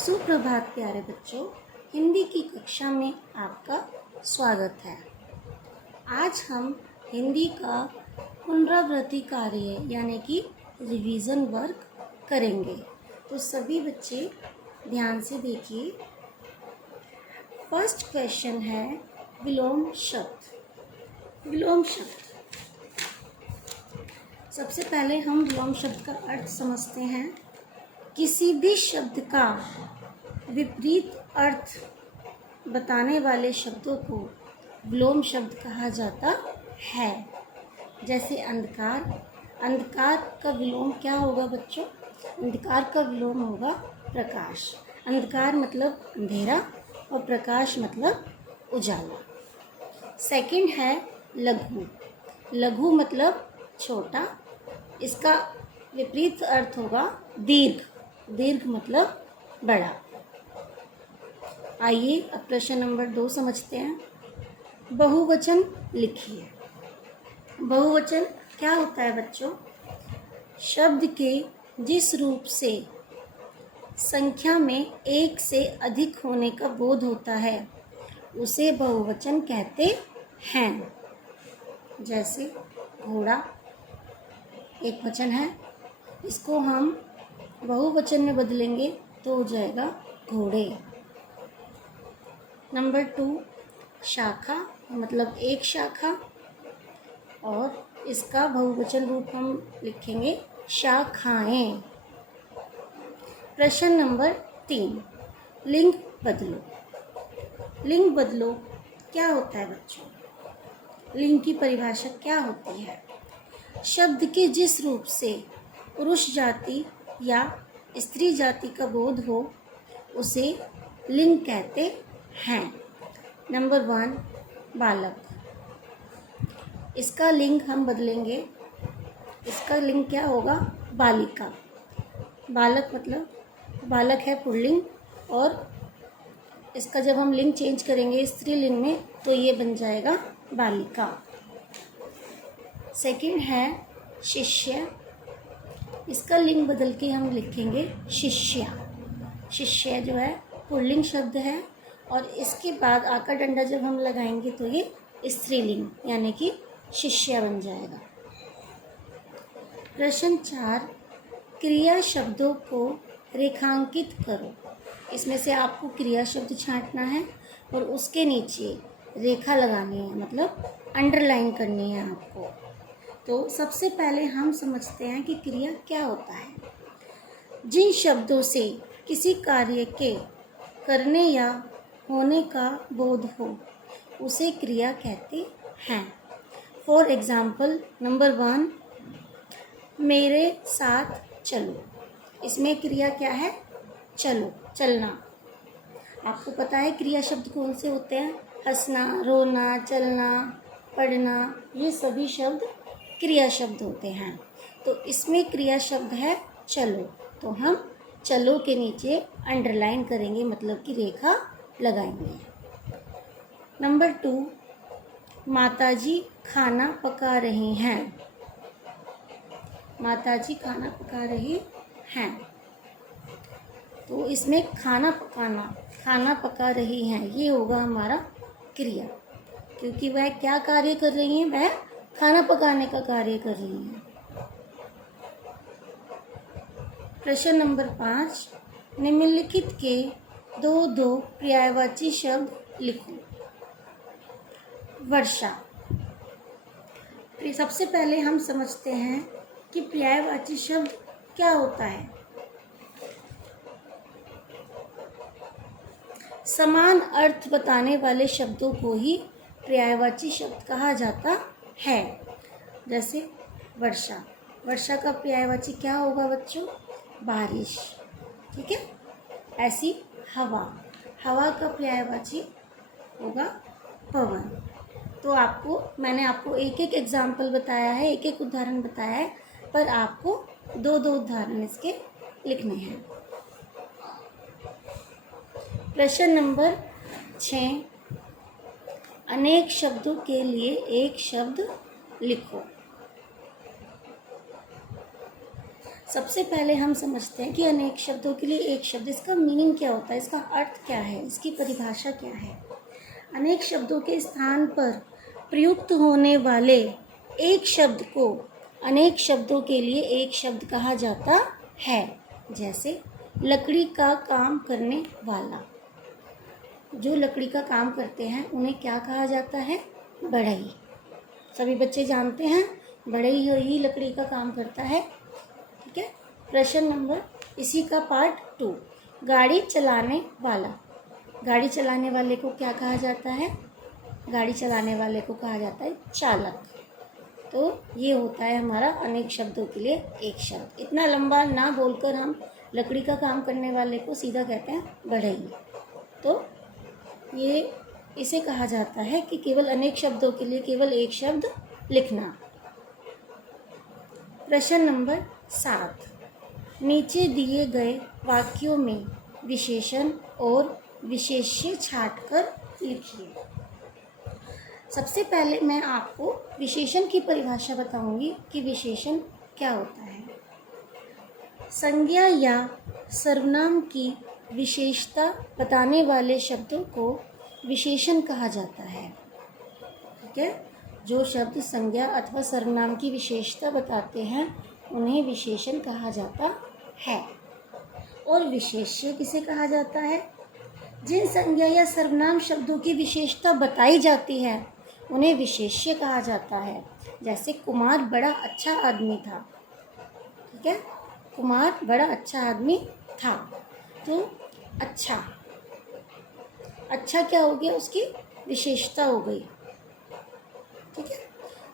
सुप्रभात प्यारे बच्चों, हिंदी की कक्षा में आपका स्वागत है। आज हम हिंदी का पुनरावृत्ति कार्य यानी कि रिवीजन वर्क करेंगे। तो सभी बच्चे ध्यान से देखिए। फर्स्ट क्वेश्चन है विलोम शब्द। विलोम शब्द, सबसे पहले हम विलोम शब्द का अर्थ समझते हैं। किसी भी शब्द का विपरीत अर्थ बताने वाले शब्दों को विलोम शब्द कहा जाता है। जैसे अंधकार, अंधकार का विलोम क्या होगा बच्चों? अंधकार का विलोम होगा प्रकाश। अंधकार मतलब अंधेरा और प्रकाश मतलब उजाला। सेकंड है लघु। लघु मतलब छोटा, इसका विपरीत अर्थ होगा दीर्घ। दीर्घ मतलब बड़ा। आइए अब प्रश्न नंबर 2 समझते हैं। बहुवचन लिखिए। बहुवचन क्या होता है बच्चों? शब्द के जिस रूप से संख्या में एक से अधिक होने का बोध होता है उसे बहुवचन कहते हैं। जैसे घोड़ा एक वचन है, इसको हम बहुवचन में बदलेंगे तो हो जाएगा घोड़े। नंबर 2 शाखा मतलब एक शाखा, और इसका बहुवचन रूप हम लिखेंगे शाखाएं। प्रश्न नंबर 3 लिंग बदलो। लिंग बदलो क्या होता है बच्चों? लिंग की परिभाषा क्या होती है? शब्द के जिस रूप से पुरुष जाति या स्त्री जाति का बोध हो उसे लिंग कहते हैं। नंबर 1 बालक, इसका लिंग हम बदलेंगे। इसका लिंग क्या होगा? बालिका। बालक मतलब बालक है पुल्लिंग, और इसका जब हम लिंग चेंज करेंगे स्त्रीलिंग में तो ये बन जाएगा बालिका। सेकंड है शिष्य, इसका लिंग बदल के हम लिखेंगे शिष्या। शिष्य जो है पुल्लिंग शब्द है, और इसके बाद आका डंडा जब हम लगाएंगे तो ये स्त्रीलिंग यानी कि शिष्या बन जाएगा। प्रश्न 4 क्रिया शब्दों को रेखांकित करो। इसमें से आपको क्रिया शब्द छांटना है और उसके नीचे रेखा लगानी है, मतलब अंडरलाइन करनी है आपको। तो सबसे पहले हम समझते हैं कि क्रिया क्या होता है। जिन शब्दों से किसी कार्य के करने या होने का बोध हो उसे क्रिया कहते हैं। फॉर एग्जाम्पल नंबर 1 मेरे साथ चलो। इसमें क्रिया क्या है? चलो, चलना। आपको पता है क्रिया शब्द कौन से होते हैं? हंसना, रोना, चलना, पढ़ना, ये सभी शब्द क्रिया शब्द होते हैं। तो इसमें क्रिया शब्द है चलो, तो हम चलो के नीचे अंडरलाइन करेंगे, मतलब कि रेखा लगाएंगे। नंबर 2 माताजी खाना पका रही हैं। माताजी खाना पका रही हैं, तो इसमें खाना पकाना, खाना पका रही हैं, ये होगा हमारा क्रिया, क्योंकि वह क्या कार्य कर रही हैं? वह खाना पकाने का कार्य कर रही हैं। प्रश्न नंबर 5 निम्नलिखित के दो पर्यायवाची शब्द लिखो। वर्षा। सबसे पहले हम समझते हैं कि पर्यायवाची शब्द क्या होता है। समान अर्थ बताने वाले शब्दों को ही पर्यायवाची शब्द कहा जाता है। जैसे वर्षा, वर्षा का पर्यायवाची क्या होगा बच्चों? बारिश। ठीक है। ऐसी हवा, हवा का पर्यायवाची होगा पवन। तो मैंने आपको एक एक एग्जाम्पल बताया है, एक एक उदाहरण बताया है, पर आपको दो उदाहरण इसके लिखने हैं। प्रश्न नंबर 6 अनेक शब्दों के लिए एक शब्द लिखो। सबसे पहले हम समझते हैं कि अनेक शब्दों के लिए एक शब्द, इसका मीनिंग क्या होता है, इसका अर्थ क्या है, इसकी परिभाषा क्या है। अनेक शब्दों के स्थान पर प्रयुक्त होने वाले एक शब्द को अनेक शब्दों के लिए एक शब्द कहा जाता है। जैसे लकड़ी का काम करने वाला, जो लकड़ी का काम करते हैं उन्हें क्या कहा जाता है, बढ़ई। सभी बच्चे जानते हैं बढ़ई ही लकड़ी का काम करता है। ठीक है। प्रश्न नंबर इसी का पार्ट 2, गाड़ी चलाने वाला। गाड़ी चलाने वाले को क्या कहा जाता है, गाड़ी चलाने वाले को कहा जाता है चालक। तो ये होता है हमारा अनेक शब्दों के लिए एक शब्द। इतना लंबा ना बोलकर हम लकड़ी का काम करने वाले को सीधा कहते हैं बढ़ई। तो ये इसे कहा जाता है कि केवल अनेक शब्दों के लिए केवल एक शब्द लिखना। प्रश्न नंबर 7, नीचे दिए गए वाक्यों में विशेषण और विशेष्य छांटकर लिखिए। सबसे पहले मैं आपको विशेषण की परिभाषा बताऊंगी कि विशेषण क्या होता है। संज्ञा या सर्वनाम की विशेषता बताने वाले शब्दों को विशेषण कहा जाता है। ठीक है। जो शब्द संज्ञा अथवा सर्वनाम की विशेषता बताते हैं उन्हें विशेषण कहा जाता है। और विशेष्य किसे कहा जाता है, जिन संज्ञा या सर्वनाम शब्दों की विशेषता बताई जाती है उन्हें विशेष्य कहा जाता है। जैसे कुमार बड़ा अच्छा आदमी था। ठीक है। कुमार बड़ा अच्छा आदमी था। तो अच्छा, अच्छा क्या हो गया, उसकी विशेषता हो गई। ठीक है।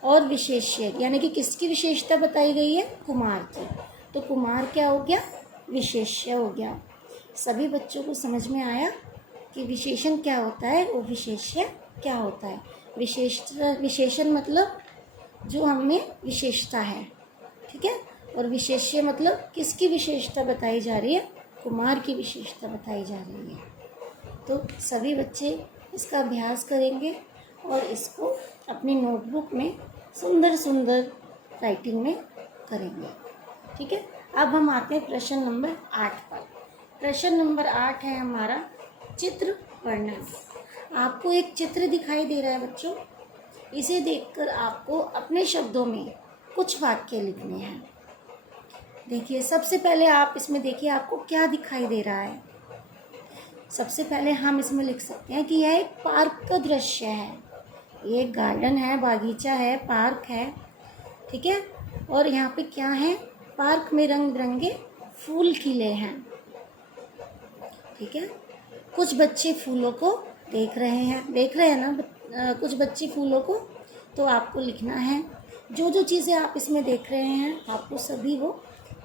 और विशेष्य यानी कि किसकी विशेषता बताई गई है, कुमार की। तो कुमार क्या हो गया, विशेष्य हो गया। सभी बच्चों को समझ में आया कि विशेषण क्या होता है और विशेष्य क्या होता है। विशेषण मतलब जो हमें विशेषता है। ठीक है। और विशेष्य मतलब किसकी विशेषता बताई जा रही है, कुमार की विशेषता बताई जा रही है। तो सभी बच्चे इसका अभ्यास करेंगे और इसको अपनी नोटबुक में सुंदर सुंदर राइटिंग में करेंगे। ठीक है। अब हम आते हैं प्रश्न नंबर 8 पर। प्रश्न नंबर 8 है हमारा चित्र वर्णन। आपको एक चित्र दिखाई दे रहा है बच्चों, इसे देखकर आपको अपने शब्दों में कुछ वाक्य लिखने हैं। देखिए सबसे पहले आप इसमें देखिए आपको क्या दिखाई दे रहा है। सबसे पहले हम इसमें लिख सकते हैं कि यह एक पार्क का दृश्य है। ये एक गार्डन है, बागीचा है, पार्क है। ठीक है। और यहाँ पे क्या है, पार्क में रंग बिरंगे फूल खिले हैं। ठीक है। कुछ बच्चे फूलों को देख रहे हैं ना कुछ बच्चे फूलों को। तो आपको लिखना है जो जो चीज़ें आप इसमें देख रहे हैं आपको सभी वो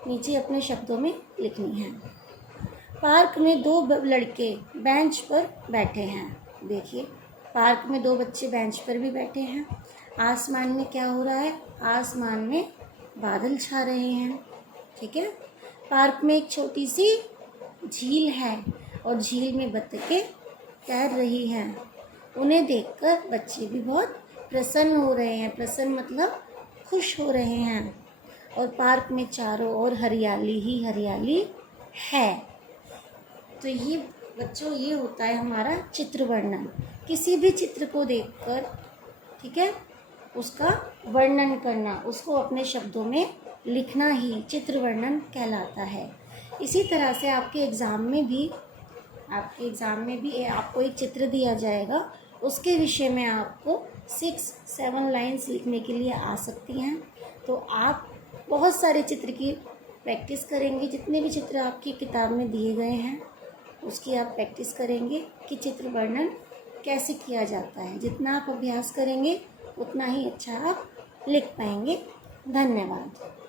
नीचे अपने शब्दों में लिखनी है। पार्क में 2 लड़के बेंच पर बैठे हैं। देखिए पार्क में 2 बच्चे बेंच पर भी बैठे हैं। आसमान में क्या हो रहा है, आसमान में बादल छा रहे हैं। ठीक है। पार्क में एक छोटी सी झील है और झील में बत्तखें तैर रही हैं। उन्हें देखकर बच्चे भी बहुत प्रसन्न हो रहे हैं। प्रसन्न मतलब खुश हो रहे हैं। और पार्क में चारों ओर हरियाली ही हरियाली है। तो ये बच्चों ये होता है हमारा चित्र वर्णन। किसी भी चित्र को देखकर, ठीक है, उसका वर्णन करना, उसको अपने शब्दों में लिखना ही चित्र वर्णन कहलाता है। इसी तरह से आपके एग्ज़ाम में भी आपको एक चित्र दिया जाएगा, उसके विषय में आपको 6-7 लाइन्स लिखने के लिए आ सकती हैं। तो आप बहुत सारे चित्र की प्रैक्टिस करेंगे। जितने भी चित्र आपकी किताब में दिए गए हैं उसकी आप प्रैक्टिस करेंगे कि चित्र वर्णन कैसे किया जाता है। जितना आप अभ्यास करेंगे उतना ही अच्छा आप लिख पाएंगे। धन्यवाद।